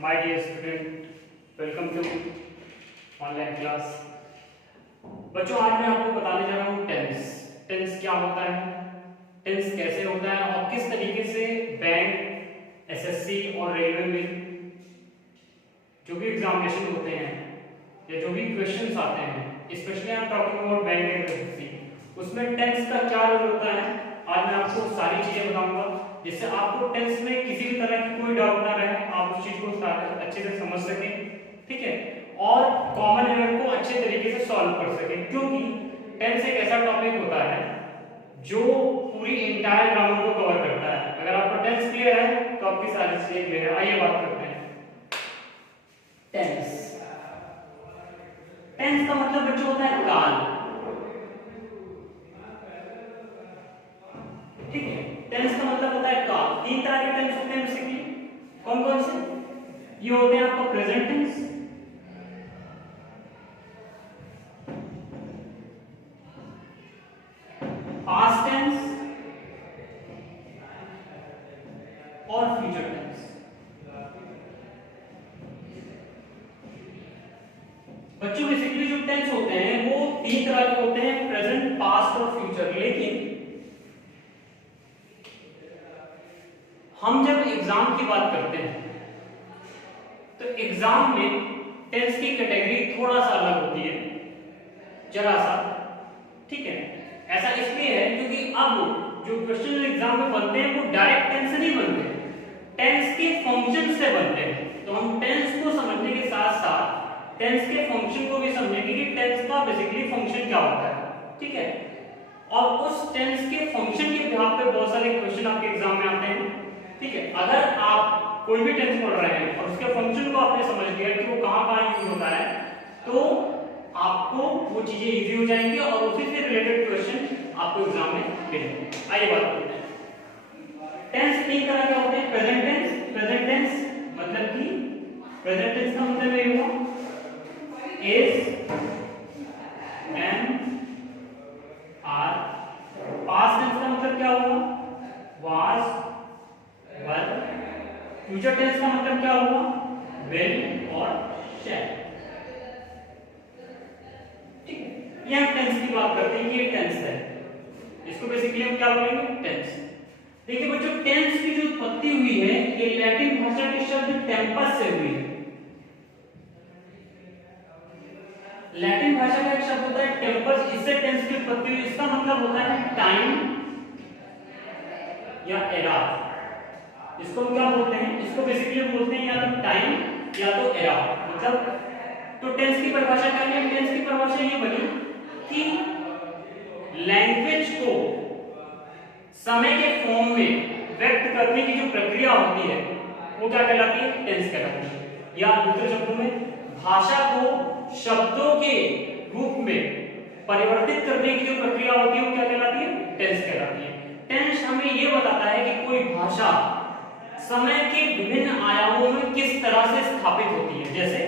My dear student, welcome to online class. बच्चों, आज मैं आपको बताने जा रहा हूँ टेंस। टेंस क्या होता है, टेंस कैसे होता है और किस तरीके से बैंक, एसएससी और रेलवे में जो भी एग्जामिनेशन होते हैं या जो भी क्वेश्चंस आते हैं, specially I am talking about bank and SSC, उसमें टेंस का क्या रोल होता है। आज मैं आपको सारी चीजें बताऊंगा जिससे आपको टेंस में किसी भी तरह की कोई डाउट ना रहे, आप उस चीज को अच्छे से समझ सकें, ठीक है, और कॉमन एरर को अच्छे तरीके से सॉल्व कर सकें। क्योंकि टेंस एक ऐसा टॉपिक होता है जो पूरी इंटायर ग्रामर को कवर करता है। अगर आपको टेंस क्लियर है तो आपकी सारी चीजें क्लियर है। आइए बात करते हैं टेंस। टेंस का मतलब बच्चों होता है काल, ठीक है। टेंस का मतलब होता है काल। तीन तरह के टेंस होते हैं बेसिकली। कौन कौन से? ये होते हैं आपका प्रेजेंट टेंस, पास्ट टेंस और फ्यूचर टेंस। बच्चों बेसिकली जो टेंस होते हैं वो तीन तरह के होते हैं, प्रेजेंट, पास्ट और फ्यूचर। लेकिन हम जब एग्जाम की बात करते हैं तो एग्जाम में टेंस की कैटेगरी थोड़ा सा अलग होती है, जरा सा, ठीक है। ऐसा इसलिए है क्योंकि अब जो क्वेश्चन एग्जाम में बनते हैं वो डायरेक्ट टेंस से नहीं बनते, टेंस के फंक्शन से बनते हैं। तो हम टेंस को समझने के साथ साथ टेंस के फंक्शन को भी समझेंगे कि टेंस का बेसिकली फंक्शन क्या होता है, ठीक है। और उस टेंस के फंक्शन के बिहाफ पे बहुत सारे क्वेश्चन आपके एग्जाम में आते हैं, ठीक है। अगर आप कोई भी टेंस पढ़ रहे हैं और उसके फंक्शन को आपने समझ लिया कि वो कहां यूज होता है, तो आपको वो चीजें इजी हो जाएंगी और उसी से रिलेटेड क्वेश्चन आपको एग्जाम में मिलेंगे। आइए बात करते हैं। टेंस तीन तरह के होते हैं। प्रेजेंट टेंस, प्रेजेंट टेंस मतलब कि प्रेजेंट टेंस का मतलब ये हुआ is, am, are. Past tense का मतलब क्या हुआ? Was, were. फ्यूचर टेंस का मतलब क्या हुआ? विल और शैल, ठीक है। ये हम टेंस की बात करते हैं, ये टेंस है। इसको बेसिकली हम क्या बोलेंगे? टेंस। देखिए बच्चों, टेंस की जो उत्पत्ति हुई है ये लैटिन भाषा के शब्द टेम्पस से हुई है। लैटिन भाषा का एक शब्द होता है टेम्पस, इससे टेंस की उत्पत्ति हुई। इसका मतलब होता है टाइम या एरा। इसको हम क्या बोलते हैं? इसको बेसिकली हम बोलते हैं या तो टाइम या तो एरा। मतलब तो टेंस की परिभाषा क्या है? टेंस की परिभाषा ये बनी कि लैंग्वेज को समय के फॉर्म में व्यक्त करने की जो प्रक्रिया होती है वो क्या कहलाती है? टेंस कहलाती है। या दूसरे शब्दों में, भाषा को शब्दों के रूप में परिवर्तित करने की जो प्रक्रिया होती है वो क्या कहलाती है? टेंस कहलाती है। टेंस हमें ये बताता है कि कोई भाषा समय के विभिन्न आयामों में किस तरह से स्थापित होती है। जैसे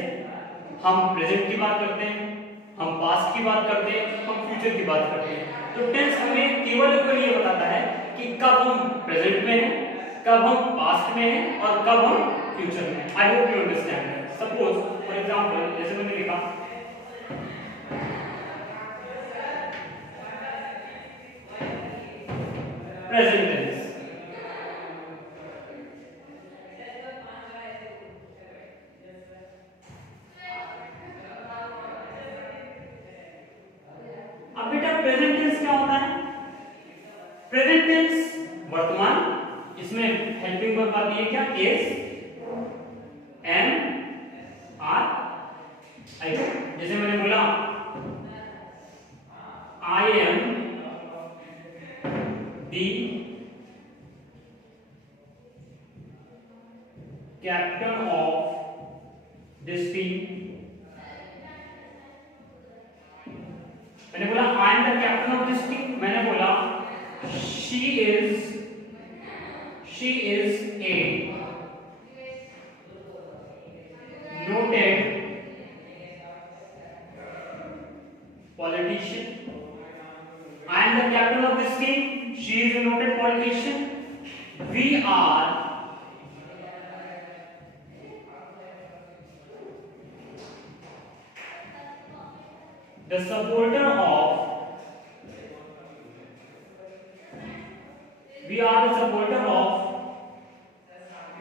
हम प्रेजेंट की बात करते हैं, हम पास्ट की बात करते हैं, हम फ्यूचर की बात करते हैं। तो टेंस हमें केवल ये बताता है कि कब हम प्रेजेंट में हैं, कब हम पास्ट में हैं और कब हम फ्यूचर में हैं। I hope you understand. Suppose for example, जैसे मैंने लिखा प्रेजेंट टेंस, अब बेटा प्रेजेंट टेंस क्या होता है? प्रेजेंट टेंस वर्तमान, इसमें हेल्पिंग वर्ब आती है क्या? इज, एम, आर, आई। जैसे मैंने बोला I am the captain of this team. मैंने बोला I am the captain of this team. मैंने बोला she is A noted politician. I am the captain of this team. She is a noted politician. We are the supporter of, we are the supporter of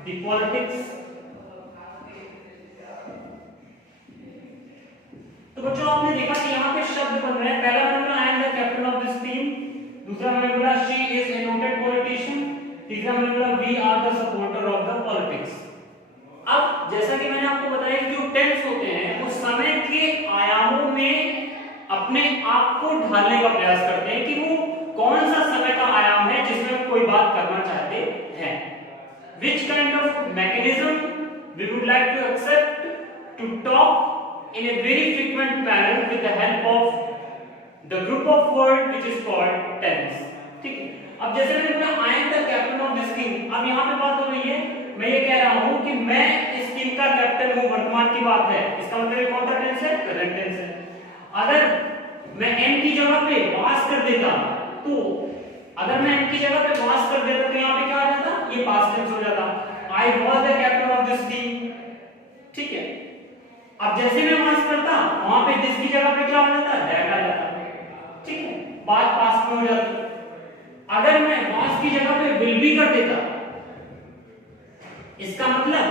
the politics. तो बच्चों आपने देखा कि यहाँ पे शब्द बन रहे हैं। पहला मैंने बोला I am the captain of this team, दूसरा मैंने बोला she is a noted politician, तीसरा मैंने बोला we are the supporter of the politics. अब जैसा कि मैंने आपको बताया कि जो टेंस होते हैं वो समय के आयामों में अपने आप को ढालने का प्रयास करते हैं कि वो कौन सा समय का आयाम है जिसमें कोई बात करना चाहते हैं। Which kind of mechanism we would like to accept to talk in a very frequent manner with the help of the group of word which is called tense। ठीक है, अब जैसे मैंने बोला I am the captain of this team, अब यहाँ पे बात हो रही है, मैं ये कह रहा हूँ कि मैं इस टीम का कैप्टन हूँ, वर्तमान की बात है, इसका मतलब कौन सा टेंस है? प्रेजेंट टेंस है। अगर मैं एम की जगह पे वास कर देता, तो अगर मैं एम की जगह पे वास कर देता तो यहाँ पे क्या आ जाता? ये पास्ट टेंस हो जाता। I was the captain of this team. ठीक है, अब जैसे मैं वास करता वहां पे दिस की जगह पे क्या हो जाता? दैट आ जाता। ठीक है, बात पास्ट में हो जाती। अगर मैं वास की जगह पे विल बी कर देता, इसका मतलब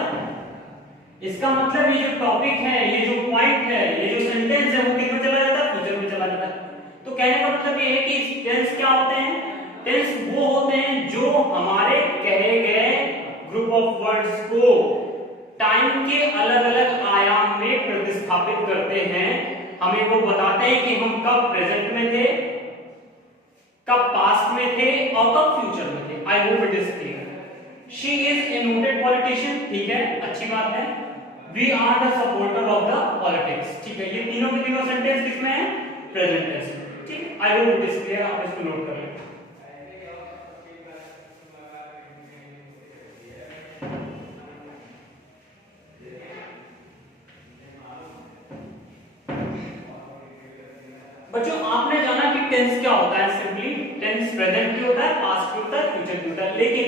ये जो टॉपिक है, ये जो पॉइंट है, ये जो सेंटेंस है वो किसमें चला जाता? फ्यूचर में चला जाता। तो कहने का मतलब ये है कि टेंस क्या होते हैं? टेंस वो होते हैं जो हमारे कहे गए ग्रुप ऑफ वर्ड्स को टाइम के अलग-अलग आयाम में प्रतिस्थापित करते हैं। हमें वो बताते हैं कि हम कब प्रेजेंट में थे, कब पास्ट में थे और कब फ्यूचर में थे। I hope it is clear. She is a noted politician, ठीक है, अच्छी बात है। We are the supporter of the politics, ठीक है। ये तीनों के तीनों सेंटेंस किसमें है? प्रेजेंट टेंस में। ठीक है, आई होप इट इज क्लियर। आप इसको नोट कर लें। बच्चों आपने जाना कि टेंस क्या होता है। सिंपली टेंस प्रेजेंट भी होता है, पास्ट भी होता है, फ्यूचर भी होता है। लेकिन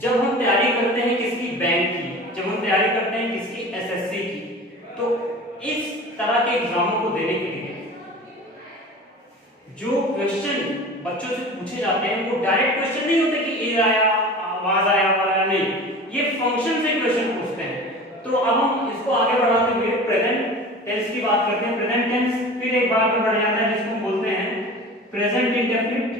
जब हम तैयारी करते हैं किसकी? बैंक की, जब हम तैयारी करते हैं किसकी? एसएससी की, तो इस तरह के एग्जामों को देने के लिए जो क्वेश्चन बच्चों से पूछे जाते हैं वो डायरेक्ट क्वेश्चन नहीं होते कि ए आया, आवाज आया, नहीं, ये फंक्शन से क्वेश्चन पूछते हैं। तो अब हम इसको आगे बढ़ाते हुए प्रेजेंट टेंस की बात करते हैं। प्रेजेंट टेंस फिर एक बार में बढ़ जाता है जिसको बोलते हैं present indefinite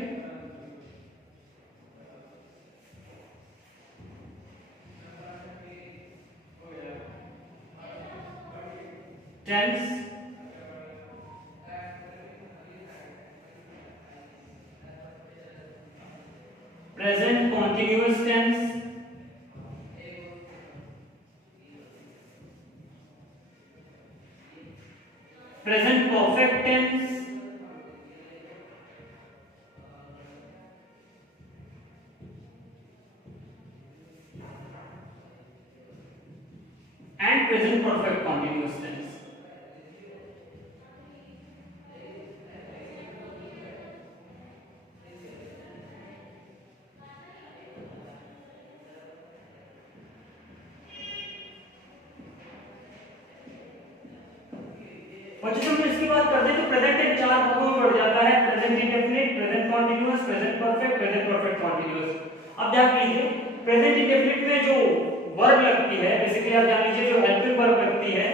tense. Present continuous tense, present perfect tense, and present perfect continuous tense. बच्चों जब इसकी बात करते हैं तो प्रेजेंट टेंस चार भागों में बढ़ जाता है। Present indefinite, present continuous, present perfect, present perfect continuous. अब ध्यान लीजिए प्रेजेंट इंडेफिनिट में जो वर्ब लगती है, बेसिकली आप जान लीजिए जो हेल्पिंग वर्ब लगती है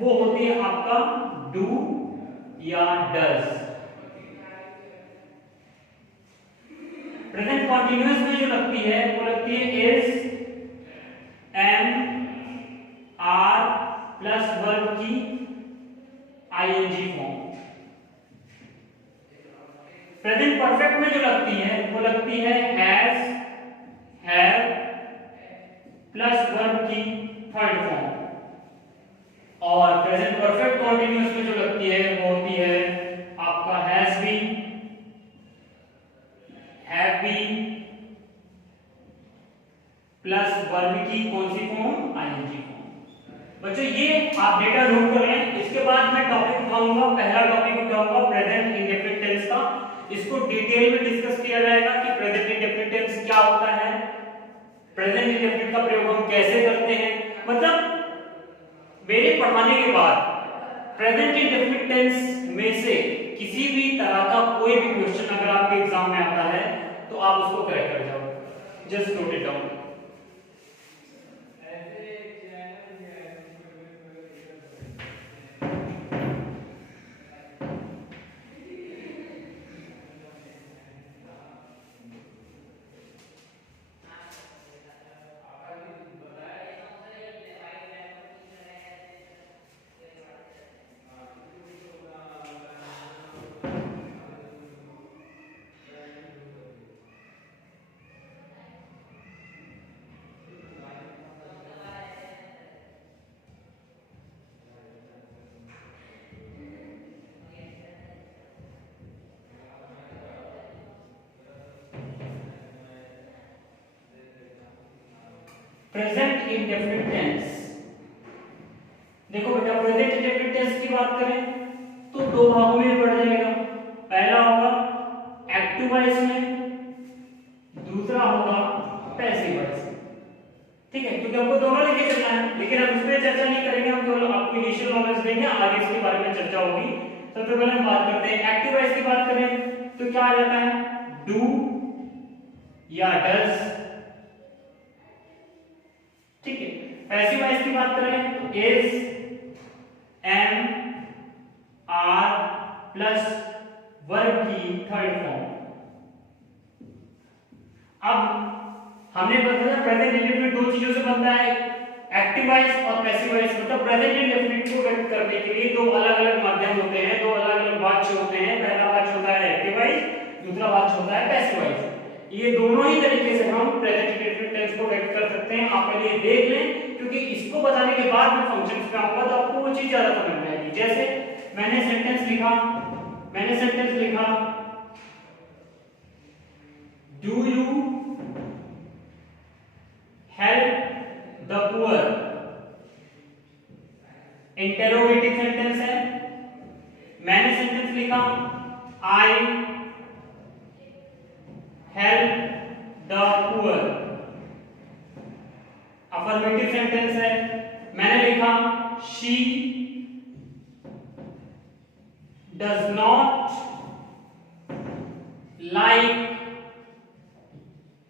वो होती है आपका डू या डज। प्रेजेंट कॉन्टिन्यूअस में जो लगती है वो लगती है is, am, are plus verb की आईएनजी फॉर्म। प्रेजेंट परफेक्ट में जो लगती है वो लगती है हैज, हैव प्लस वर्ब की थर्ड फॉर्म। और प्रेजेंट परफेक्ट कॉन्टिन्यूअस में जो लगती है वो होती है आपका has been, have been plus verb की कौन सी फॉर्म? ING form. बच्चों ये आप डेटा नोट कर लें। इसके बाद मैं टॉपिक उठाऊंगा, पहला टॉपिक उठाऊंगा प्रेजेंट इंडेफिनिट टेंस का। इसको डिटेल में डिस्कस किया जाएगा कि प्रेजेंट इंडेफिनिट टेंस क्या होता है, प्रेजेंट इंडेफिनिट का प्रयोग हम कैसे करते हैं। मतलब मेरे पढ़ाने के बाद प्रेजेंट इंडेफिनिट टेंस में से किसी भी तरह का कोई भी क्वेश्चन अगर आपके एग्जाम में आता है तो आप उसको करेक्ट कर जाओ। Just note it down. Present indefinite tense. देखो बेटा प्रेजेंट इंडेफिनिट टेंस की बात करें तो दो भागों में बढ़ जाएगा। पहला होगा एक्टिव वॉइस में, दूसरा होगा पैसिव वॉइस। ठीक है, क्योंकि आपको दोनों लेके चलना है, लेकिन हम इस पे चर्चा नहीं करेंगे, हम केवल आपको इनिशियल नॉलेज देंगे, आगे इसके बारे में चर्चा होगी। सबसे पहले हम बात करते हैं एक्टिव वॉइस की बात करें तो क्या आ जाता है, डू या डज। ठीक है, पैसिव वॉइस की बात करें तो is, am, are plus verb की थर्ड फॉर्म। अब हमने बताया प्रेजेंट इंडेफिनिट दो चीजों से बनता है, एक्टिव वॉइस और पैसिव वॉइस। मतलब प्रेजेंट इंडेफिनिट को व्यक्त करने के लिए दो अलग-अलग माध्यम होते हैं, दो अलग-अलग वाक्य होते हैं। पहला वाक्य होता है एक्टिव वॉइस, दूसरा वाक्य होता है पैसिव वॉइस। ये दोनों ही तरीके से हम प्रेजेंट इंडेफिनिट टेंस को व्यक्त कर सकते हैं। आप पहले ये देख लें, क्योंकि इसको बताने के बाद में फंक्शंस पे आऊंगा तो आपको वो चीज ज्यादा समझ में आएगी। जैसे मैंने सेंटेंस लिखा do you help the poor, interrogative sentence है। मैंने सेंटेंस लिखा I help the poor, affirmative sentence है। मैंने लिखा she does not like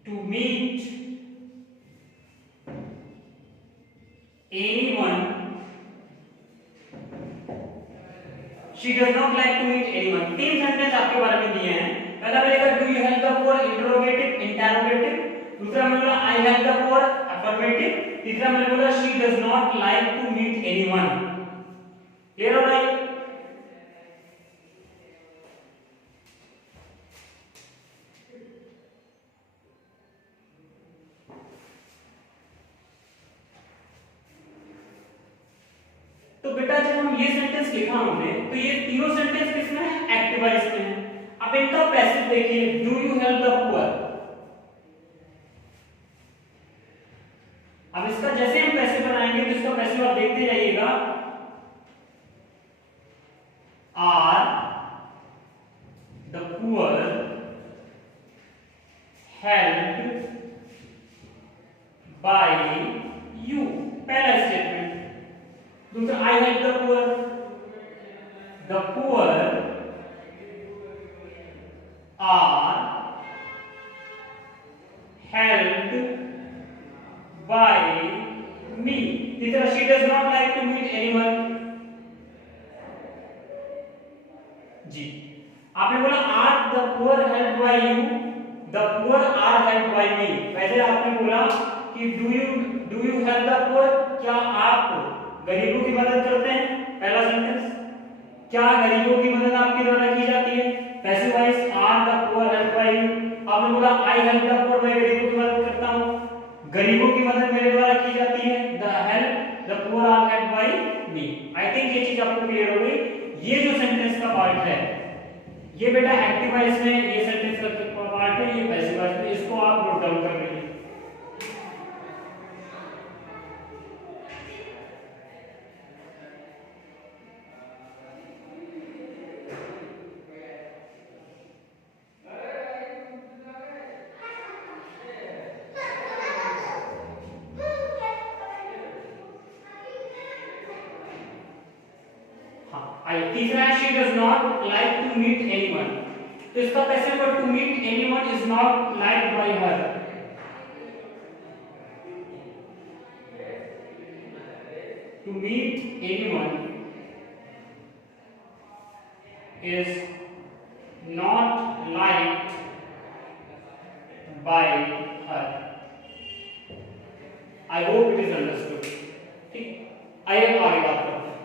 to meet anyone, she does not like to meet anyone। तीन सेंटेंस आपके बारे में दिए हैं। पहला मिलेगा do you help the poor, interrogative interrogative. दूसरा मिलेगा I help the poor, affirmative. तीसरा मिलेगा she does not like to meet anyone. Clear हो रहा है? तो बेटा जब हम ये सेंटेंस लिखा हमने तो ये तीनों सेंटेंस किसमें है, एक्टिव वॉइस में है। अब इनका पैसिव देखिए, do you help the poor. अब इसका जैसे हम पैसिव बनाएंगे तो इसका पैसिव आप देखते जाइएगा, are the poor helped by you, पहला स्टेटमेंट। दूसरा I help the poor are helped by me. तीसरा she does not like to meet anyone. जी आपने बोला are the poor helped by you, the poor are helped by me. पहले आपने बोला कि do you help the poor, क्या आप गरीबों की मदद करते हैं, पहला सेंटेंस। क्या गरीबों की मदद आपके द्वारा की जाती है, passive voice are the poor help by you. आपने बोला आई हेल्प द पुअर, मैं गरीबों की मदद करता हूं, गरीबों की मदद मेरे द्वारा की जाती है, the help the poor are help by me. I think ये चीज आपको क्लियर हो गई। ये जो सेंटेंस का पार्ट है ये बेटा एक्टिव वॉइस में, ये सेंटेंस का पार्ट है, ये पैसिव वॉइस में। इसको आप नोट डाउन कर लीजिए। आई। तीसरा है she does not like to meet anyone. तो इसका passive verb to meet anyone is not liked by her. To meet anyone is not liked by her. I hope it is understood. ठीक, आइए आगे बात करते हैं।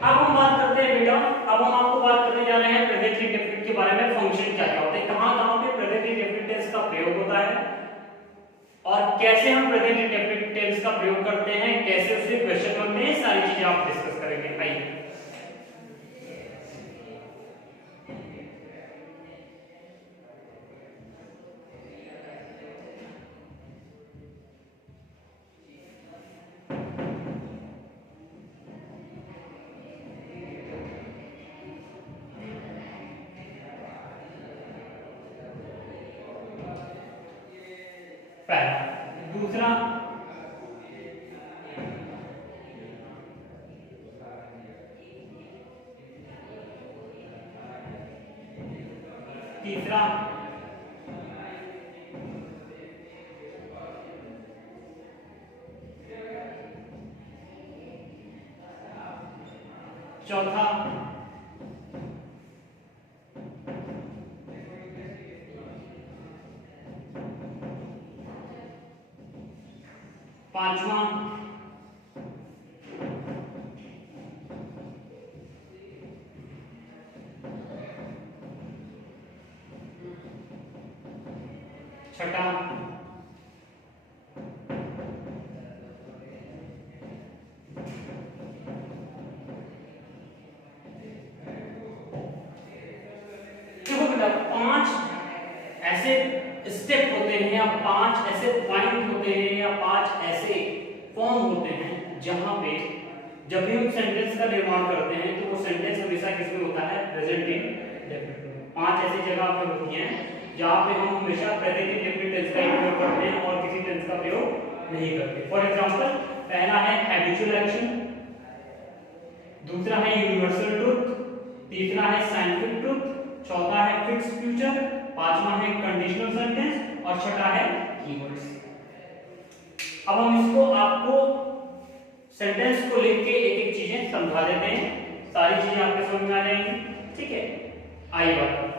अब हम बात करते हैं बेटा, अब हम आपको बात करने जा रहे हैं प्रेजेंट इंडेफिनिट के बारे में। फंक्शन क्या क्या होते हैं, कहां कहां पे प्रेजेंट इंडेफिनिट टेंस का प्रयोग होता है और कैसे हम प्रेजेंट इंडेफिनिट टेंस का प्रयोग करते हैं, कैसे उससे क्वेश्चन बनते हैं, सारी चीजें आप डिस्कस करेंगे। आइए पहला। दूसरा तीसरा चौथा पांचवा छठा देखो बेटा, पांच ऐसे स्टेप होते हैं या पांच ऐसे पॉइंट होते हैं या पांच ऐसे फॉर्म होते हैं जहां पे जब भी हम सेंटेंस का निर्माण करते हैं तो वो सेंटेंस हमेशा किसमें होता है, प्रेजेंट इंडेफिनिट में। पांच ऐसी जगह पे होती हैं जहां पे हम हमेशा प्रेजेंट इंडेफिनिट टेंस का प्रयोग करते हैं और किसी टेंस का प्रयोग नहीं करते। फॉर एग्जांपल, पहला है हैबिचुअल एक्शन, दूसरा है यूनिवर्सल ट्रुथ, तीसरा है साइंटिफिक ट्रुथ, चौथा है फिक्स्ड फ्यूचर, पांचवा है कंडीशनल सेंटेंस और छठा है कीवर्ड्स। अब हम इसको आपको सेंटेंस को लिख के एक एक चीजें समझा देते हैं, सारी चीजें आपके समझ में आ जाएंगी। ठीक है, आइए बात करते हैं।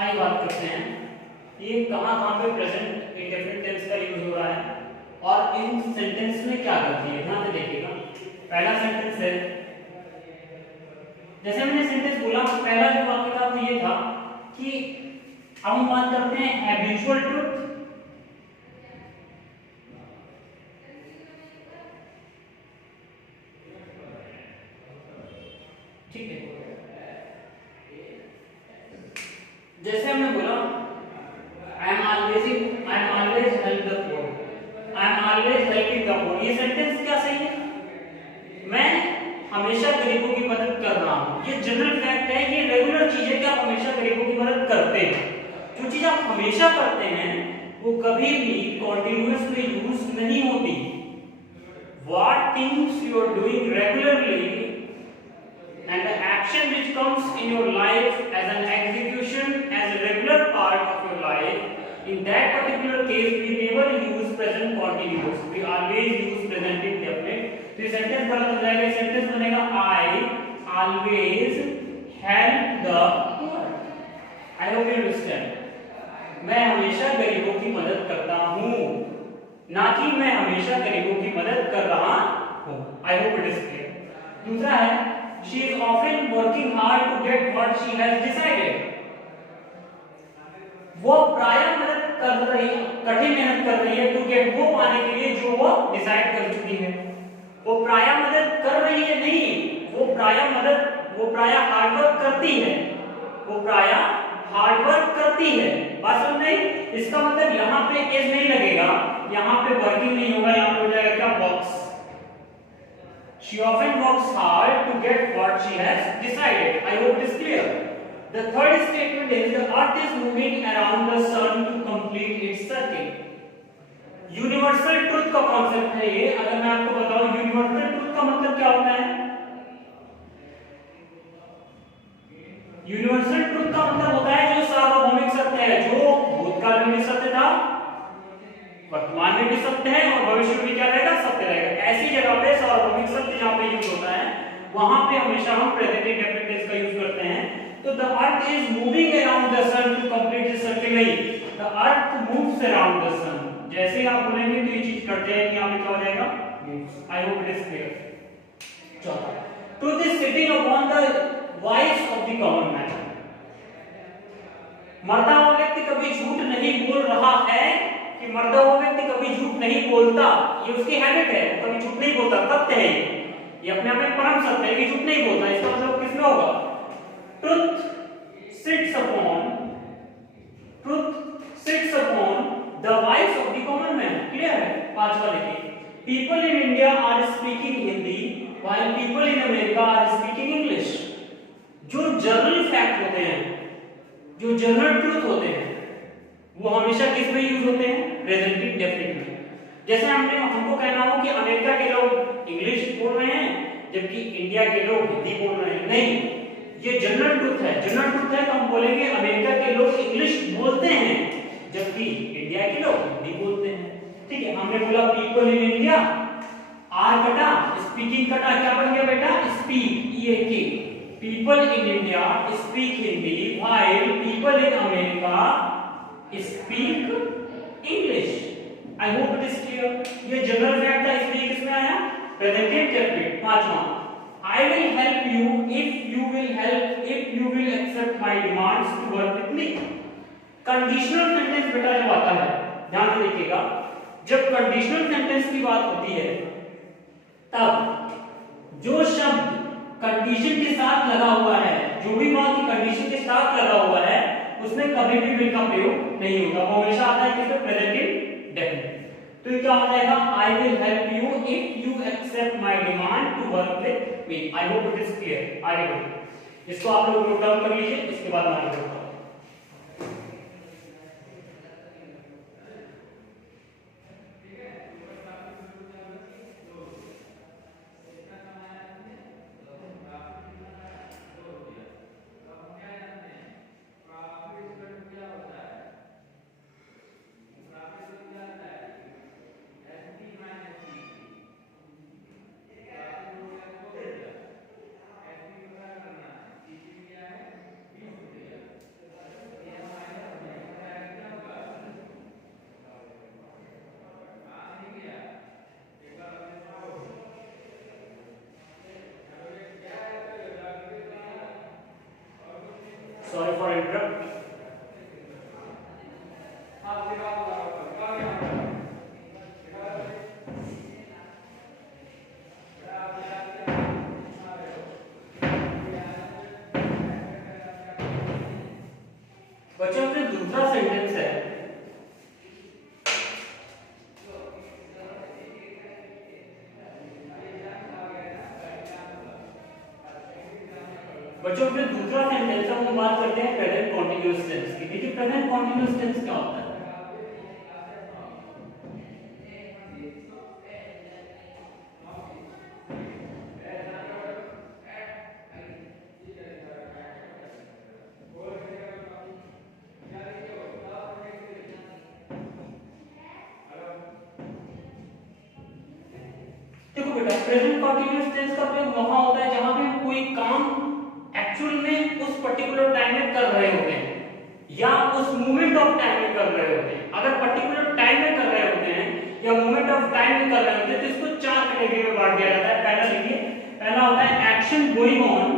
आइए बात करते हैं ये कहाँ पे प्रेजेंट इंडेफिनिट टेंस का यूज हो रहा है और इन सेंटेंस में क्या करती है। ध्यान से देखिएगा। पहला सेंटेंस है, जैसे मैंने सेंटेंस बोला, पहला जो वाक्य था वो ये था कि अब हम बात करते हैं हैबिचुअल ट्रुथ। ठीक है, जैसे हमने बोला I am always help the poor, I am always helping the poor. ये सेंटेंस क्या सही है? मैं हमेशा गरीबों की मदद कर रहा हूं। ये जनरल फैक्ट है, ये रेगुलर चीज है कि आप हमेशा गरीबों की मदद करते हैं। जो चीज आप हमेशा करते हैं वो कभी भी कॉन्टिन्यूअस में यूज नहीं होती। What things you are doing regularly and the action which comes in your life as an execution, as a regular part of your life, in that particular case we never use present continuous, we always use present indefinite. तो ये sentence गलत हो जाएगा। Sentence बनेगा I always help the poor. I hope you understand. मैं हमेशा गरीबों की मदद करता हूँ, ना कि मैं हमेशा गरीबों की मदद कर रहा हूँ। I hope it is clear. दूसरा है she is often working hard to get what she has decided. वो प्रायः मदद कर रही, कठिन मेहनत कर रही है to get वो पाने के लिए जो वो डिसाइड कर चुकी है। वो प्रायः मदद कर रही है नहीं, वो प्रायः हार्ड वर्क करती है। वो प्रायः हार्ड वर्क करती है। बात समझ नहीं? इसका मतलब यहाँ पे इज नहीं लगेगा, यहाँ पे वर्किंग नहीं होगा, यहाँ पे हो जाएगा क्या? Works. She often works hard to get what she has decided. I hope it is clear. The third statement is the earth is moving around the sun to complete its circle. Universal truth का concept है ये। अगर मैं आपको बताऊं universal truth का मतलब क्या होता है? यूनिवर्सल ट्रुथ का मतलब होता है जो सार्वभौमिक सत्य है, जो भूतकाल में भी सत्य था, वर्तमान में भी सत्य है और भविष्य में भी क्या रहेगा? सत्य रहेगा। ऐसी जगह पे सार्वभौमिक सत्य जहां पे यूज होता है वहां पे हमेशा हम प्रेजेंट इंडेफिनिट टेंस का यूज करते हैं। तो the earth is moving around the sun to complete the circle. नहीं, the earth moves around the sun. जैसे आप बोलेंगे तो ये चीज करते हैं कि यहां पे क्या हो जाएगा? Moves. I hope it is clear. चौथा, truth is sitting upon the voice of the common man. मरता हुआ व्यक्ति कभी झूठ नहीं बोल रहा है कि मरता हुआ व्यक्ति कभी झूठ नहीं बोलता, ये उसकी हैबिट है, वो कभी झूठ नहीं बोलता, सत्य है ये अपने आप में परम सत्य है कि झूठ नहीं बोलता। इसका मतलब किसमें होगा? Truth sits upon the voice of the common man. Clear है? पांचवा देखिए, people in India are speaking Hindi while people in America are speaking English. जो जनरल फैक्ट होते हैं, जो जनरल ट्रुथ होते हैं, वो हमेशा किस में यूज होते हैं? प्रेजेंट इंडेफिनिट में। जैसे हमको कहना हो कि अमेरिका के लोग इंग्लिश बोल रहे हैं जबकि इंडिया के लोग हिंदी बोल रहे हैं, नहीं, ये जनरल ट्रुथ है। जनरल ट्रुथ है तो हम बोलेंगे अमेरिका के लोग इंग्लिश बोलते हैं जबकि इंडिया के लोग हिंदी बोलते हैं। ठीक है, हमने बोला पीपल इन इंडिया, आर कटा, स्पीकिंग कटा, क्या बन गया बेटा? स्पीक, ये के। People in India speak Hindi while people in America speak English. I hope it is clear. ये जनरल फैक्ट था, इसलिए किसमें आया? Present indefinite. पांचवा, I will help you if you will accept my demands to work with me. Conditional sentence बेटा जब आता है, ध्यान से देखिएगा, जब कंडीशनल सेंटेंस की बात होती है तब जो शब्द कंडीशन के साथ लगा हुआ है, जो भी वाक्य कंडीशन के साथ लगा हुआ है, उसमें कभी भी विल का प्रयोग नहीं होगा। वो हमेशा आता है किसमें? Present indefinite. तो क्या हो जाएगा? I will help you if you accept my demand to work with me. I hope it is clear. आगे बढ़िए, इसको आप लोग नोट डाउन कर लीजिए, इसके बाद मैं आगे बढ़ता हूं। बच्चों फिर दूसरा सेंटेंस है, बच्चों फिर दूसरा सेंटेंस है, हम बात करते हैं प्रेजेंट कॉन्टिन्यूअस टेंस की। देखिए प्रेजेंट कॉन्टिन्यूअस टेंस क्या होता है। देखो बेटा, प्रेजेंट कॉन्टिन्यूअस टेंस का प्रयोग वहां होता है जहां पे हम कोई काम एक्चुअल में उस पर्टिकुलर टाइम में कर रहे होते हैं या उस मोमेंट ऑफ टाइम में कर रहे होते हैं। अगर पर्टिकुलर टाइम में कर रहे होते हैं या मोमेंट ऑफ टाइम में कर रहे होते हैं तो इसको चार कैटेगरी में बांट दिया जाता है। पहला देखिए, पहला होता है action going on,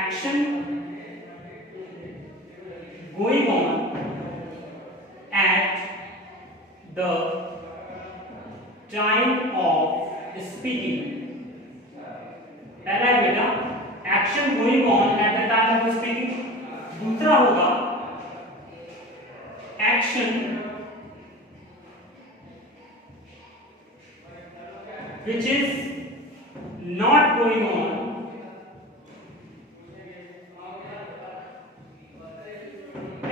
action going on at the time of speaking. पहला है बेटा action going on at the time of speaking. दूसरा होगा action which is not going on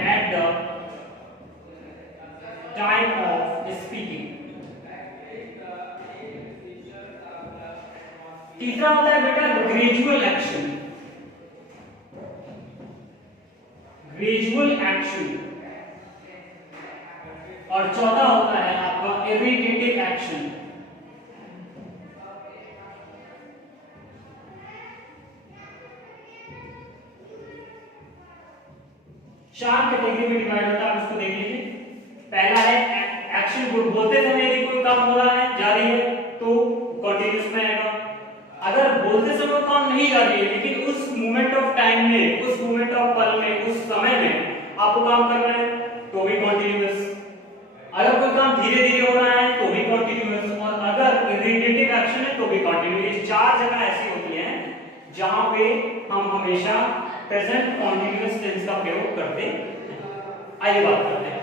at the time of speaking। तीसरा होता है बेटा ग्रेजुअल एक्शन, ग्रेजुअल एक्शन। और चौथा होता है आपका इरिटेटिव एक्शन। चार कैटेगरी में डिवाइड होता है, आप इसको देख लीजिए। पहला है एक्शन, बोलते समय यदि कोई काम हो रहा है, जारी है, तो कंटिन्यूअस में आएगा। अगर बोलते समय काम नहीं जारी है लेकिन उस मोमेंट ऑफ टाइम में, उस मोमेंट ऑफ पल में, उस समय में आपको काम करना है तो भी कंटिन्यूअस। अगर कोई काम धीरे धीरे हो रहा है तो भी कंटिन्यूअस, और अगर इरिटेटिव एक्शन है तो भी कंटिन्यूअस। चार जगह ऐसी होती हैं जहां पे हम हमेशा प्रेजेंट कॉन्टिन्यूअस टेंस का प्रयोग करते हैं। आइए बात करते हैं।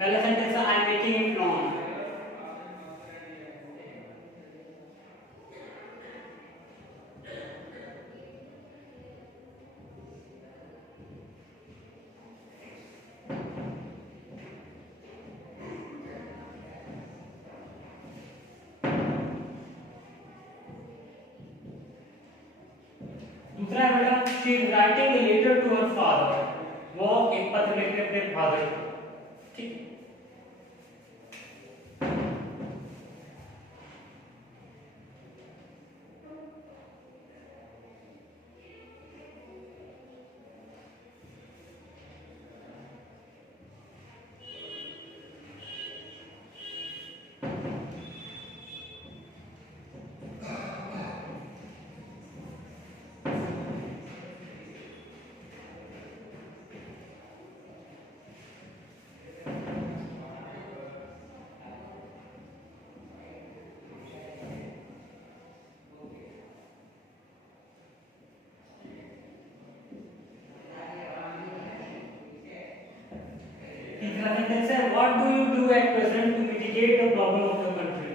पहला सेंटेंस है I am making it long. दूसरा है बेटा she is writing a letter to her father, वो एक पत्र लिख रहे अपने फादर को। ठीक, तीसरा सेंटेंस है what do you do at present to mitigate the problem of the country.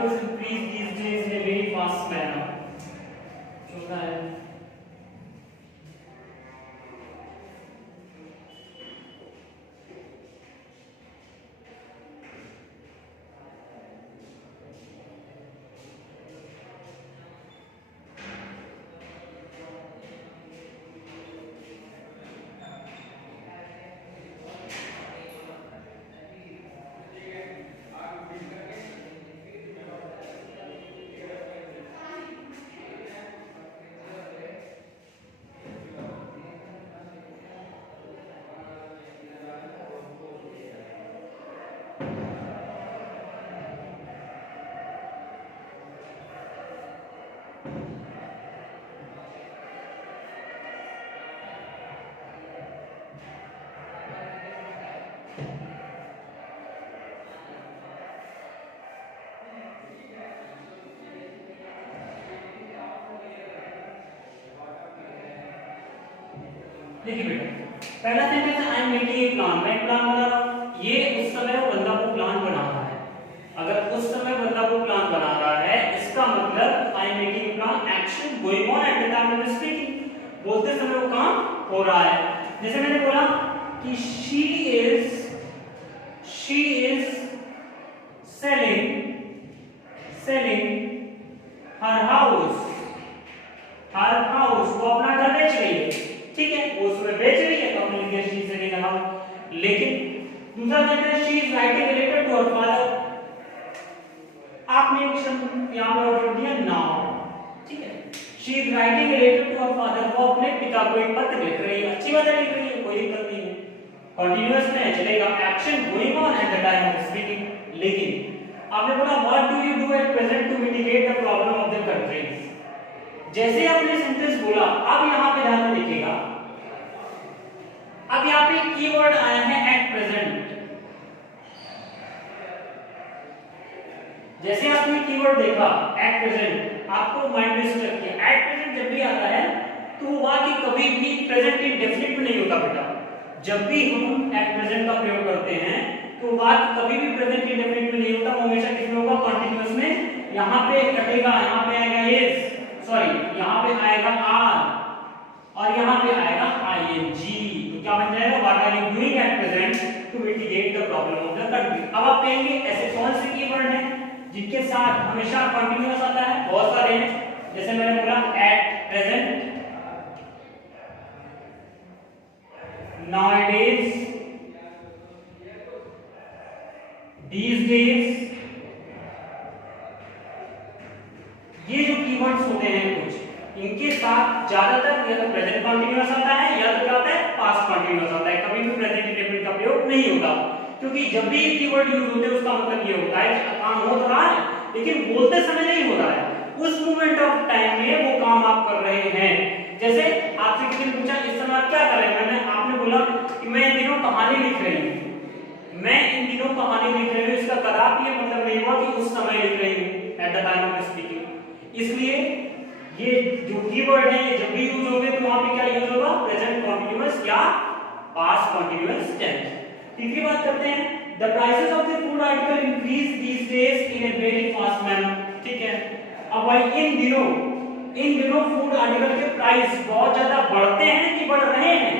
particles increase these days in a very fast manner. चौथा है देखिए बेटा, पहला सेंटेंस है I am making a plan, मैं प्लान बना रहा हूं। ये उस समय वो बंदा को प्लान बना रहा है। अगर उस समय बंदा को प्लान बना रहा है, इसका मतलब आई am making a plan, action going on at the time of speaking, बोलते समय वो काम हो रहा है। जैसे मैंने बोला कि she is selling her house, वो अपना घर बेच रही है, ठीक है, वो उसमें बेच रही है तो हमने लिखा she is selling her house. लेकिन दूसरा sentence she is writing a letter to her father, आपने एक शब्द यहां पे ऑर्डर दिया नाउ, ठीक है, she is writing a letter to her father, वो अपने पिता को एक पत्र लिख रही है, अच्छी बात है, लिख रही है, कोई दिक्कत नहीं है, कंटीन्यूअस में चलेगा, action going on at the time of speaking. लेकिन आपने बोला what do you do at present to mitigate the problem of the countries, जैसे आपने सेंटेंस बोला, अब यहां पे ध्यान से देखिएगा, अब यहां पे कीवर्ड आया है एट प्रेजेंट। जैसे आपने कीवर्ड देखा एट प्रेजेंट, आपको माइंड में स्ट्रक किया, एट प्रेजेंट जब भी आता है तो वो वाक्य कभी भी प्रेजेंट इंडेफिनिट में नहीं होता बेटा। जब भी हम एट प्रेजेंट का प्रयोग करते हैं तो वाक्य कभी भी प्रेजेंट इंडेफिनिट में नहीं होता, वो हमेशा किसमें होगा, कंटीन्यूअस में। यहां पे कटेगा, यहां पे आएगा इज, सॉरी यहां पे आएगा आर और यहां पे आएगा आईएनजी, तो क्या बन जाएगा, what are you doing at present to mitigate the problem of the country. अब आप कहेंगे ऐसे कौन से कीवर्ड हैं जिनके साथ हमेशा कंटीन्यूअस आता है, बहुत सारे हैं। जैसे मैंने बोला at present, nowadays, these days, ये जो कीवर्ड्स होते हैं कुछ, इनके साथ ज्यादातर या तो प्रेजेंट कंटीन्यूअस आता है या तो क्या होता है, पास्ट कंटीन्यूअस आता है, कभी भी प्रेजेंट इंडेफिनिट का प्रयोग नहीं होगा। क्योंकि जब भी कीवर्ड यूज होते हैं उसका मतलब ये होता है कि काम हो तो रहा है लेकिन बोलते समय नहीं हो रहा है, उस मोमेंट ऑफ टाइम में वो काम आप कर रहे हैं। जैसे आपसे किसी ने पूछा इस समय आप क्या कर रहे हैं, आपने बोला कि मैं इन दिनों कहानी लिख रही हूं, मैं इन दिनों कहानी लिख रही हूं, इसका कदापि ये मतलब नहीं हुआ कि उस समय लिख रही हूं eight the time of speaking. इसलिए ये जो कीवर्ड है ये जब भी यूज होंगे तो वहां पे क्या यूज होगा, प्रेजेंट कंटीन्यूअस या पास्ट कंटीन्यूअस टेंस। तीसरी बात करते हैं, the prices of the food article increase these days in a very fast manner, ठीक है। अब भाई इन दिनों फूड आर्टिकल के प्राइस बहुत ज्यादा बढ़ते हैं कि बढ़ रहे हैं,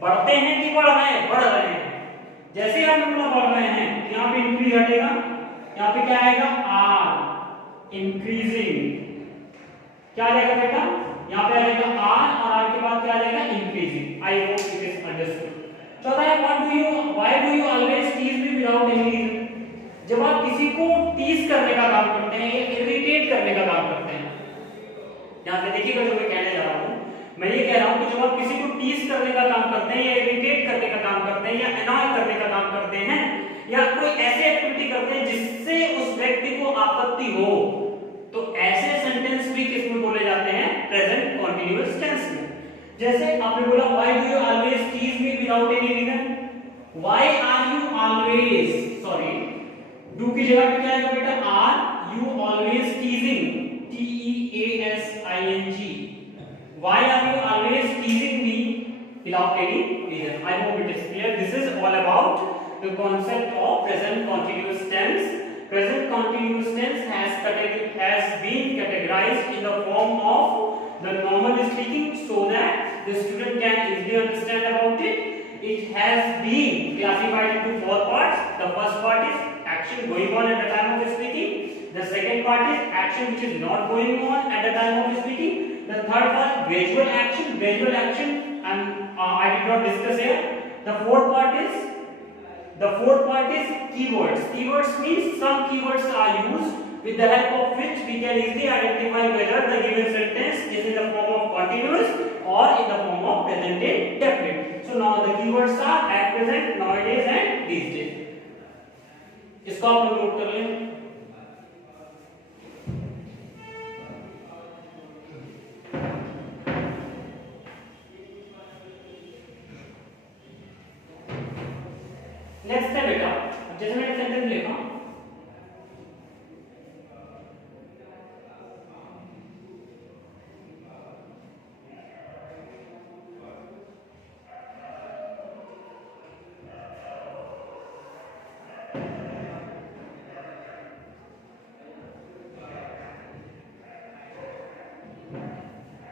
बढ़ते हैं कि बढ़ रहे हैं, बढ़ रहे हैं। जैसे हम लोग बढ़ रहे हैं, यहाँ पे इंक्रीज हटेगा, यहाँ पे क्या आएगा, आर इंक्रीजिंग, क्या आ जाएगा बेटा, यहाँ पे आ जाएगा आर और आर के बाद क्या आ जाएगा, increasing. I hope it is understood. चौथा है why do you always tease me without any reason. जब आप किसी को टीज करने का काम करते हैं या इरिटेट करने का काम करते हैं, ध्यान से देखिएगा जो मैं कहने जा रहा हूं, मैं ये कह रहा हूं कि जब आप किसी को टीज करने का काम करते हैं या इरिटेट करने का काम करते हैं या अनॉय करने का काम करते हैं या कोई ऐसी एक्टिविटी करते हैं जिससे उस व्यक्ति को आपत्ति हो, तो ऐसे सेंटेंस भी किसमें बोले जाते हैं, प्रेजेंट कंटीन्यूअस टेंस में। जैसे आपने बोला why do you always tease me without any reason, why are you always, sorry do की जगह पे क्या आएगा बेटा, are you always teasing, TEASING, why are you always teasing me without any reason? I hope it is clear. This is all about the concept of present continuous tense, present continuous tense has been categorized in the form of the normal speaking so that the student can easily understand about it. It has been classified into 4 parts. The first part is action going on at the time of speaking. The second part is action which is not going on at the time of speaking. The third part gradual action, and I did not discuss here. The fourth part is keywords. Keywords means some keywords are used with the help of which we can easily identify whether the given sentence is in the form of continuous or in the form of present indefinite. So now the keywords are at present, nowadays and these days. इसको आप लोग note कर लें. Next है बेटा, जैसे मैंने sentence लिखा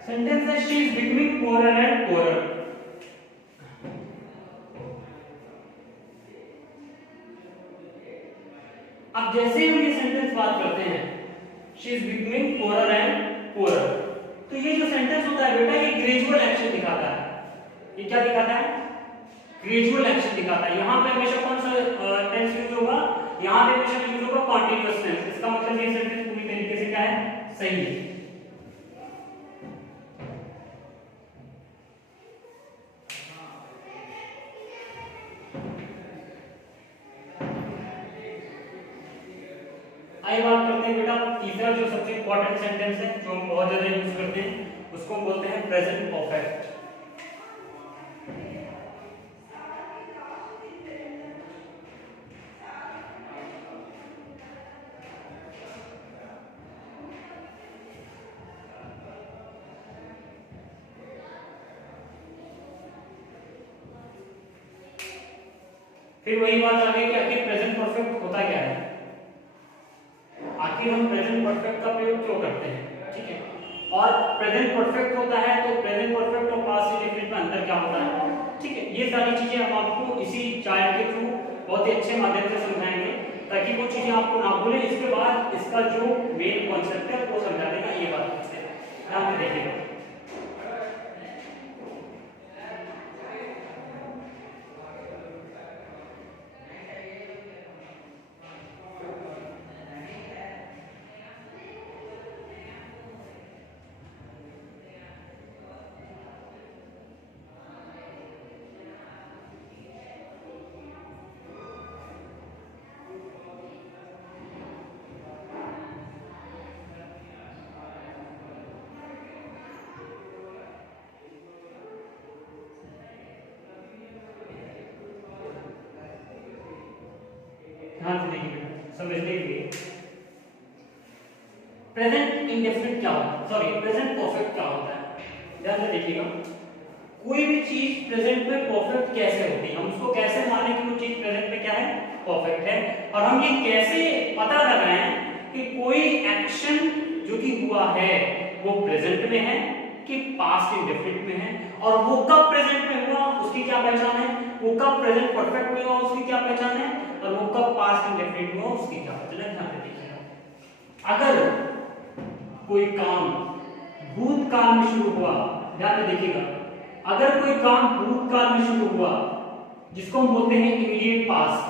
सेंटेंस है she is becoming poorer and poorer. अब जैसे हम ये सेंटेंस बात करते हैं she is becoming poorer and poorer, तो ये जो सेंटेंस होता है बेटा ये ग्रेजुअल एक्शन दिखाता है. ये क्या दिखाता है? ग्रेजुअल एक्शन दिखाता है. यहाँ पे हमेशा कौन सा टेंस यूज होगा? यहाँ पे हमेशा यूज होगा कॉन्टिन्यूअस टेंस. इसका मतलब ये सेंटेंस पूरी तरीके से क्या है? सही है. आइए बात करते हैं बेटा तीसरा जो सबसे इंपॉर्टेंट सेंटेंस है जो हम बहुत ज्यादा यूज करते हैं उसको हम बोलते हैं प्रेजेंट परफेक्ट. फिर वही बात आ गई कि आखिर प्रेजेंट परफेक्ट होता क्या है, आखिर हम प्रेजेंट परफेक्ट का प्रयोग क्यों करते हैं. ठीक है, और प्रेजेंट परफेक्ट होता है तो प्रेजेंट परफेक्ट और पास्ट इंडेफिनिट में अंतर क्या होता है. ठीक है, ये सारी चीजें हम आपको इसी चार्ट के थ्रू बहुत ही अच्छे माध्यम से समझाएंगे ताकि वो चीजें आपको ना भूलें. इसके बाद इसका जो मेन कॉन्सेप्ट है वो समझा देगा. ये बात ध्यान से देखिएगा. ध्यान से देखिए समझने के लिए. प्रेजेंट इंडेफिनिट क्या होता है, सॉरी प्रेजेंट परफेक्ट क्या होता है. ध्यान से देखिएगा. कोई भी चीज प्रेजेंट में परफेक्ट कैसे होती है, हम उसको कैसे माने कि वो चीज प्रेजेंट में क्या है, परफेक्ट है. और हम ये कैसे पता लगाएं कि कोई एक्शन जो कि हुआ है वो प्रेजेंट में है कि पास्ट इंडेफिनिट में है, और वो कब प्रेजेंट में हुआ उसकी क्या पहचान है, वो कब प्रेजेंट परफेक्ट में हुआ उसकी क्या पहचान है, और वो कब पास्ट इंडेफिनिट में हुआ उसकी क्या पहचान है. ध्यान से देखिएगा. अगर कोई काम भूतकाल में शुरू हुआ, ध्यान से देखिएगा, अगर कोई काम भूतकाल में शुरू हुआ जिसको हम बोलते हैं इमीडिएट पास्ट.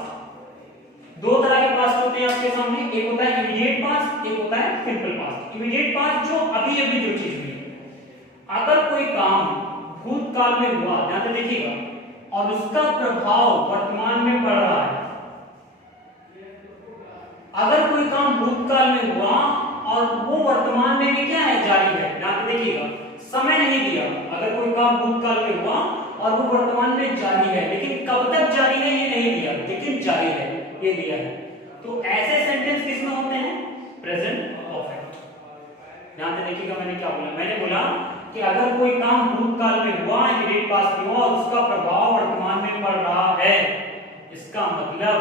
दो तरह के पास्ट होते हैं आपके सामने, एक होता है इमीडिएट पास्ट, एक होता है सिंपल पास्ट. इमीडिएट पास्ट जो अभी अभी जो चीज हुई. अगर कोई काम भूतकाल में हुआ, ध्यान से देखिएगा, और उसका प्रभाव वर्तमान में पड़ रहा है. अगर कोई काम भूतकाल में हुआ और वो वर्तमान में भी क्या है, जारी है. ध्यान से देखिएगा, समय नहीं दिया. अगर कोई काम भूतकाल में हुआ और वो वर्तमान में जारी है, लेकिन कब तक जारी है ये नहीं दिया, लेकिन जारी है ये दिया है. तो ऐसे सेंटेंस किसमें होते हैं, प्रेजेंट परफेक्ट. ध्यान से देखिएगा मैंने क्या बोला. मैंने बोला कि अगर कोई काम भूतकाल में हुआ, इमीडिएट पास्ट में हुआ और उसका प्रभाव वर्तमान में पड़ रहा है, इसका मतलब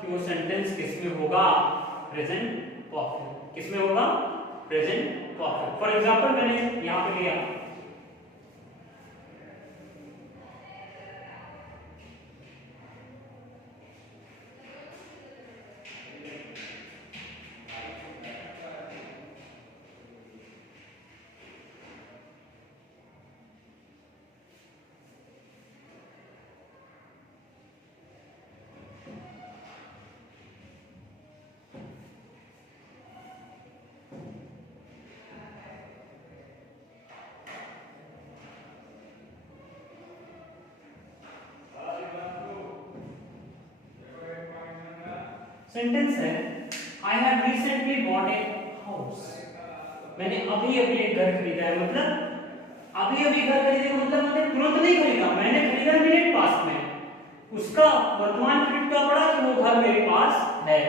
कि वो सेंटेंस किसमें होगा, प्रेजेंट परफेक्ट। किसमें होगा? Present perfect. फॉर एग्जांपल मैंने यहां पे लिया सेंटेंस है आई have recently bought a house. मैंने अभी अभी एक घर खरीदा है, मतलब अभी अभी घर खरीदे का मतलब मैंने तुरंत नहीं खरीदा, मैंने खरीदा इमीडिएट पास्ट में। उसका वर्तमान पीरियड क्या पड़ा कि वो घर मेरे पास है।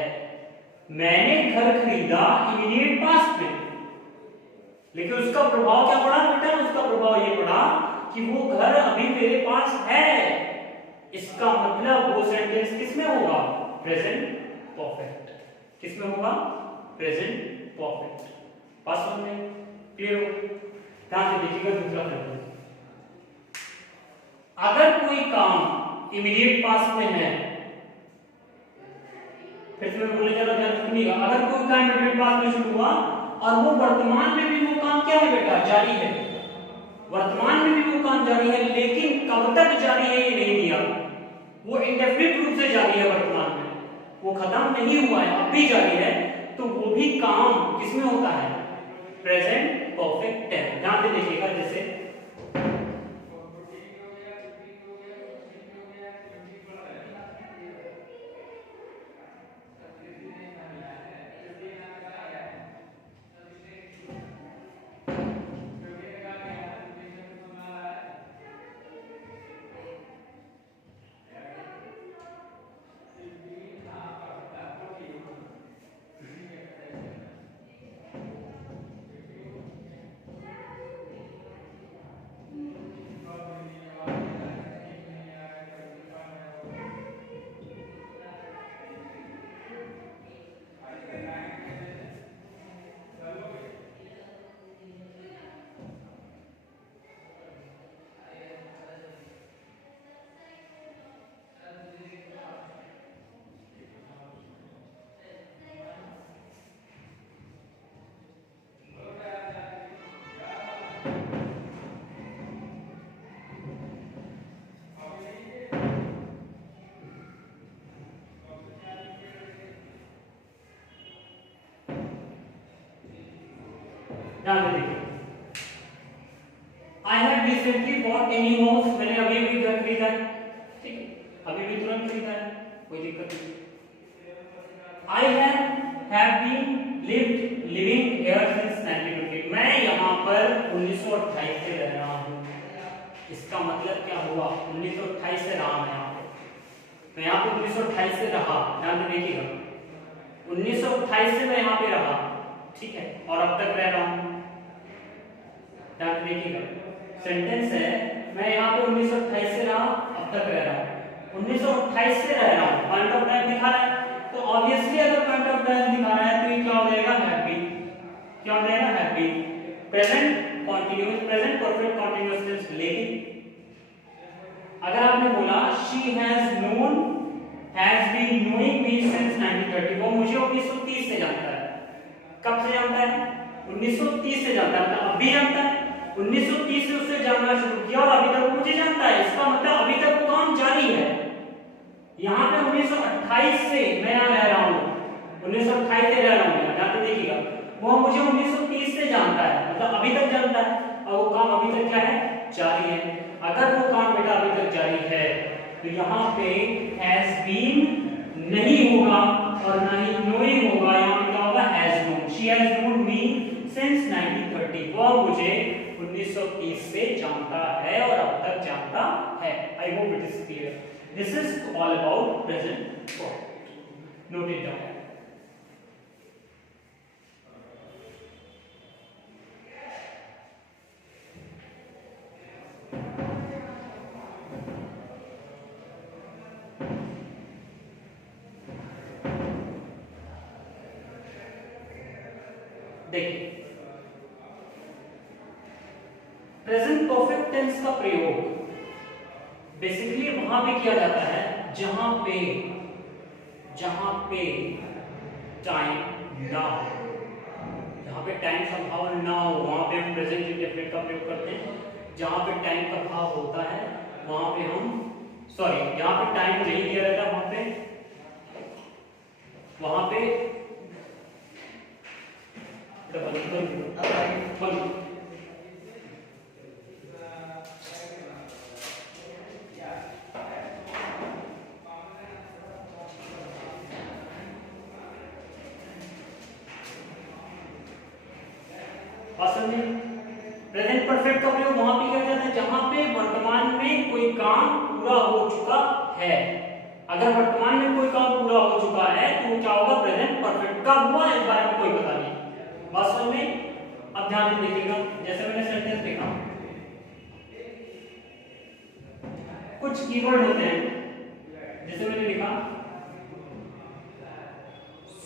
मैंने घर खरीदा इमीडिएट पास्ट में, लेकिन उसका प्रभाव क्या पड़ा बेटा? उसका प्रभाव ये पड़ा कि वो घर अभी मेरे पास है। इसका मतलब वो सेंटेंस किसमें होगा? Present perfect. किसमें होगा? Present perfect. बात समझ में क्लियर हो? ध्यान से देखिएगा दूसरा सेंटेंस। अगर कोई काम इमीडिएट पास्ट में है, फिर से मैं बोलने जा ध्यान सुनिएगा। अगर कोई काम इमीडिएट पास्ट में शुरू हुआ और वो वर्तमान में भी वो काम क्या है बेटा? जारी है। वर्तमान में भी वो काम जारी है, लेकिन कब तक जारी है ये नहीं दिया। वो इंडेफिनिट रूप से जारी है वर्तमान में, वो खत्म नहीं हुआ है, अब भी जारी है, तो वो भी काम किसमें होता है? Present perfect tense. ध्यान से देखिएगा, जैसे ध्यान से देखिए, I have recently bought a new house. मैंने अभी भी घर खरीदा है, ठीक है, अभी भी तुरंत खरीदा है, कोई दिक्कत नहीं। I have been living here since 1928। मैं यहाँ पर 1928 से रह रहा हूँ। इसका मतलब क्या हुआ? 1928 से रहा मैं यहाँ पे। मैं यहाँ पे 1928 से रहा, ध्यान से देखिएगा, 1928 से मैं यहाँ पे रहा, ठीक है, और अब तक रह रहा हूँ। ध्यान से देखिएगा, सेंटेंस है मैं यहाँ पे 1928 से रहा, अब तक रह रहा हूँ। 1928 से रह रहा हूँ, पॉइंट ऑफ टाइम दिखा रहा है, तो ऑब्वियसली अगर पॉइंट ऑफ टाइम दिखा रहा है तो ये क्या हो जाएगा? हैप्पी। क्या हो जाएगा? Happy. Present continuous, present perfect continuous tense. लेकिन अगर आपने बोला she has been knowing me since 1930, वो मुझे 1930 से जानता है। कब से जानता है? 1930 से जानता है, मतलब अभी जानता है। 1930 से उससे जानना शुरू किया और अभी तक मुझे जानता है। इसका मतलब अभी तक वो काम जारी है। यहाँ पे 1928 से मैं यहाँ रह रहा हूँ, 1928 से रह रहा हूँ, यहाँ पे देखिएगा, वो मुझे 1930 से जानता है, मतलब अभी तक जानता है, और वो काम अभी तक क्या है? जारी है। अगर वो काम बेटा अभी तक जारी है तो यहाँ पे हैज बीन नहीं होगा और ना ही नोइंग होगा, यहाँ पे क्या होगा? Has known. She has known me since 1930, वो मुझे 1930 से जानता है और अब तक जानता है। आई hope it is clear. This is all about present perfect. Note it down. देखिए प्रेजेंट परफेक्ट टेंस का प्रयोग बेसिकली वहां पे किया जाता है जहां पे टाइम ना हो, जहां पे टाइम का भाव ना हो वहां पे हम प्रेजेंट इंडेफिनिट का प्रयोग करते हैं। जहां पे टाइम का भाव होता है वहां पे हम जहां पे टाइम नहीं दिया रहता वहां पे प्रेजेंट परफेक्ट का प्रयोग वहां पे किया जाता है जहां पे वर्तमान में कोई काम पूरा हो चुका है। अगर वर्तमान में कोई काम पूरा हो चुका है तो क्या होगा, प्रेजेंट परफेक्ट कब हुआ इस बारे में कोई पता नहीं। बात समझ में? अब ध्यान से देखिएगा, जैसे मैंने सेंटेंस देखा कुछ कीवर्ड होते हैं, जैसे मैंने लिखा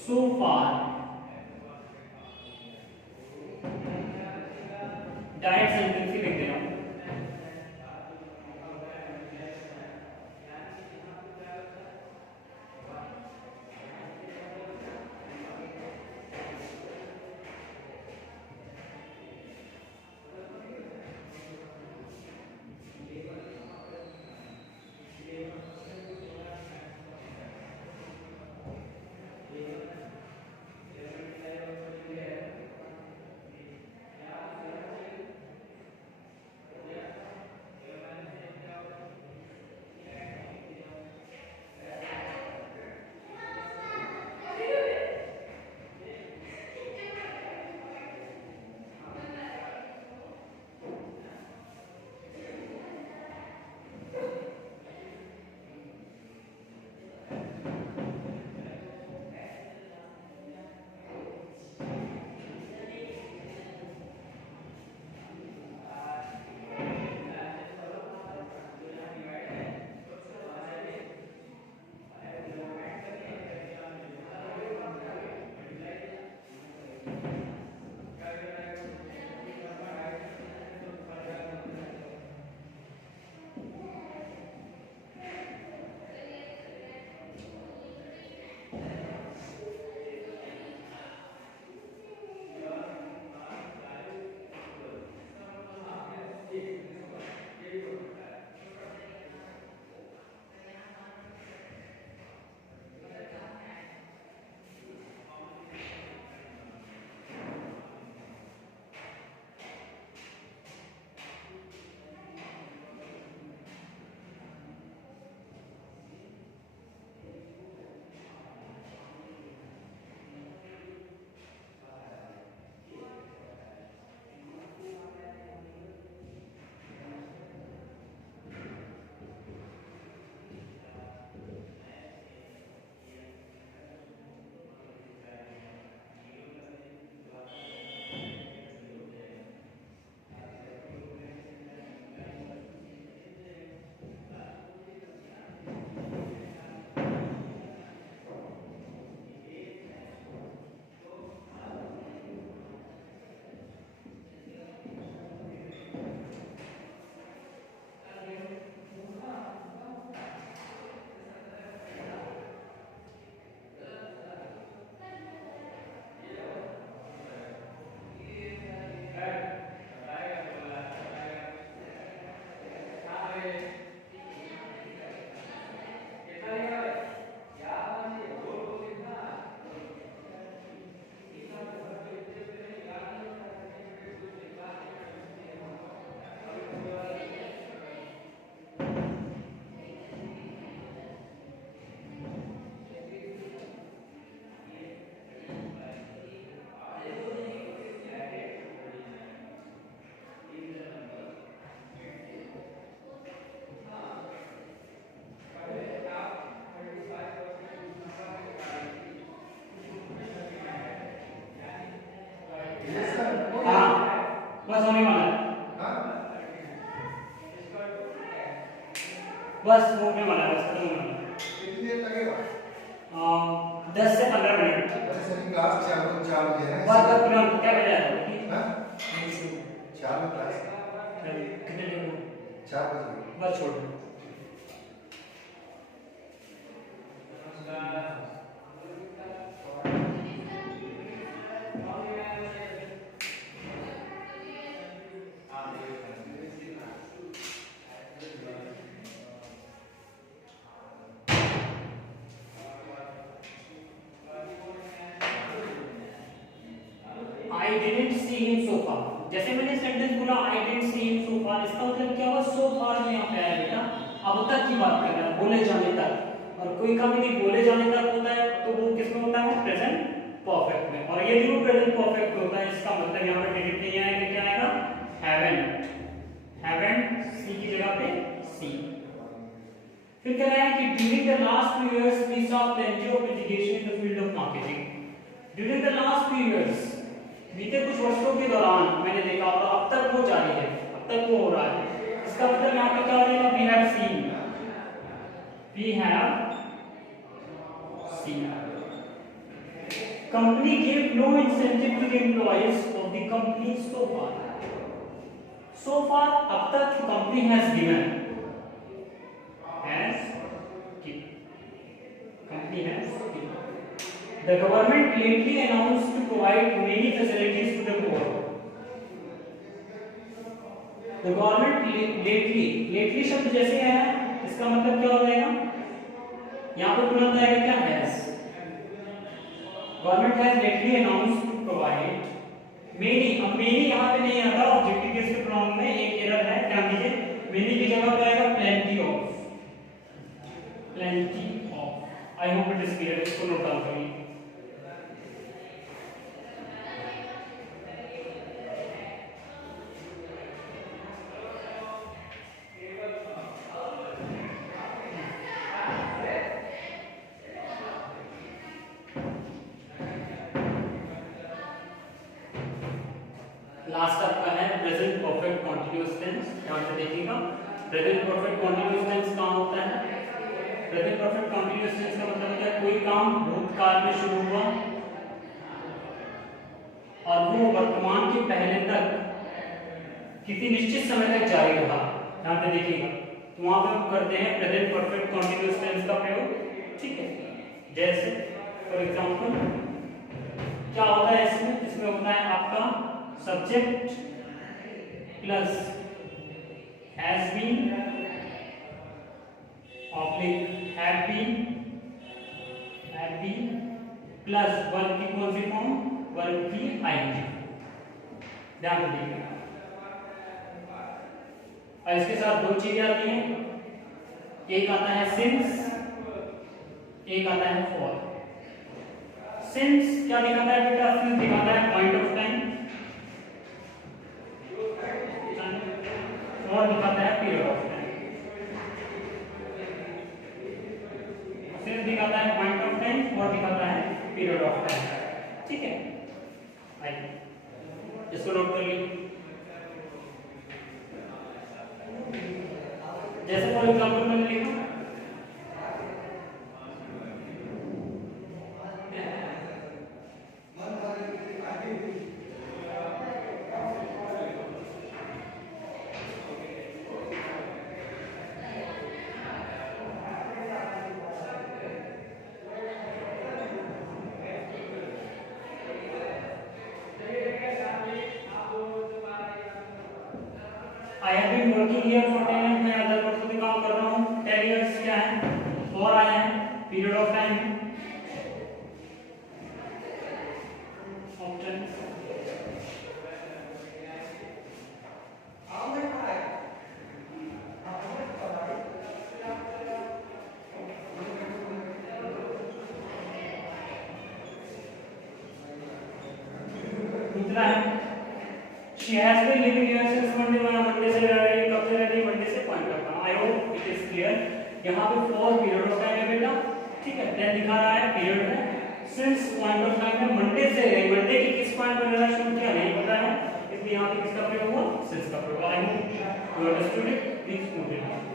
सो फार, डायरेक्ट सेंटेंस ही लिख दे रहा हूं। बस होने वाला है, बस होने वाला है, बस खत्म होने वाला है। कितनी देर लगेगा? 10 से 15 मिनट। क्लास 4 बजे है। बस क्या बस छोड़ दो। I didn't see him so far। जैसे मैंने सेंटेंस बोला I didn't see him so far, इसका मतलब क्या हुआ? so far जो यहाँ पे आया बेटा, अब तक की बात कर रहा है, बोले जाने तक। और कोई काम यदि बोले जाने तक होता है तो वो किसमें होता है? प्रेजेंट परफेक्ट में। और यदि वो प्रेजेंट परफेक्ट होता है, इसका मतलब यहाँ पे डिजिट नहीं आएगा, क्या आएगा? haven't। haven't सी की जगह पे सी। फिर कह रहा है कि during the last few years we saw plenty of litigation in the field of marketing। during the last few years, बीते कुछ वर्षों के दौरान मैंने देखा, और अब तक वो जारी है, अब तक वो हो रहा है। इसका मतलब यहाँ पे क्या हो जाएगा? we have seen। we have seen। company gave no incentive to the employees of the company so far। so far अब तक company has given, has given, company has given। The government lately announced to provide many facilities to the poor। The government lately शब्द जैसे है, इसका मतलब क्या हो जाएगा? यहाँ पर तुरंत आएगा क्या? has। Government has lately announced to provide many। अब many यहाँ पे नहीं आता, ऑब्जेक्टिव केस के प्रोनाउन में एक एरर है, ध्यान दीजिए। many की जगह पे आएगा plenty of। plenty of। I hope it is clear, इसको नोट डाउन करिए। लास्ट आपका है प्रेजेंट परफेक्ट कॉन्टिन्यूअस टेंस। ध्यान से देखिएगा, प्रेजेंट परफेक्ट कॉन्टिन्यूअस टेंस कहाँ होता है? प्रेजेंट परफेक्ट कॉन्टिन्यूअस टेंस का मतलब होता है कोई काम भूतकाल में शुरू हुआ और वो वर्तमान के पहले तक किसी निश्चित समय तक जारी रहा। ध्यान से देखिएगा, तो वहां पे हम करते हैं प्रेजेंट परफेक्ट कॉन्टिन्यूअस टेंस का प्रयोग। ठीक है, जैसे फॉर एग्जांपल क्या होता है इसमें? इसमें होता है आपका subject plus has been oblique have been plus verb की कौन सी फॉर्म? वर्ब की आईएनजी। ध्यान दीजिएगा, और इसके साथ दो चीजें आती हैं, एक आता है सिंस, एक आता है फॉर। सिंस क्या दिखाता है बेटा? सिंस दिखाता है पॉइंट ऑफ टाइम, और दिखाता है पीरियड ऑफ टाइम। सिंस दिखाता है पॉइंट ऑफ टाइम और दिखाता है पीरियड ऑफ टाइम। ठीक है, आइए इसको नोट कर लीजिए। जैसे फॉर एग्जांपल मैंने लिखा I have been working here for 10 years। मैं 10 वर्षों से काम कर रहा हूँ। 10 years क्या है? और आया है पीरियड ऑफ टाइम ऑप्शन। दूसरा है She has been living here since Monday। Monday से रह रही है, कब से रह रही है? मंडे से पॉइंट करना। I hope it is clear। यहाँ पे for पीरियड ऑफ टाइम है बेटा, ठीक है, then दिखा रहा है पीरियड है। since पॉइंट ऑफ टाइम है, मंडे से रही, मंडे की किस पॉइंट पर रहना शुरू किया नहीं पता है, इसलिए यहाँ पे किसका प्रयोग हुआ? since का प्रयोग। I hope you understood it। Please note it।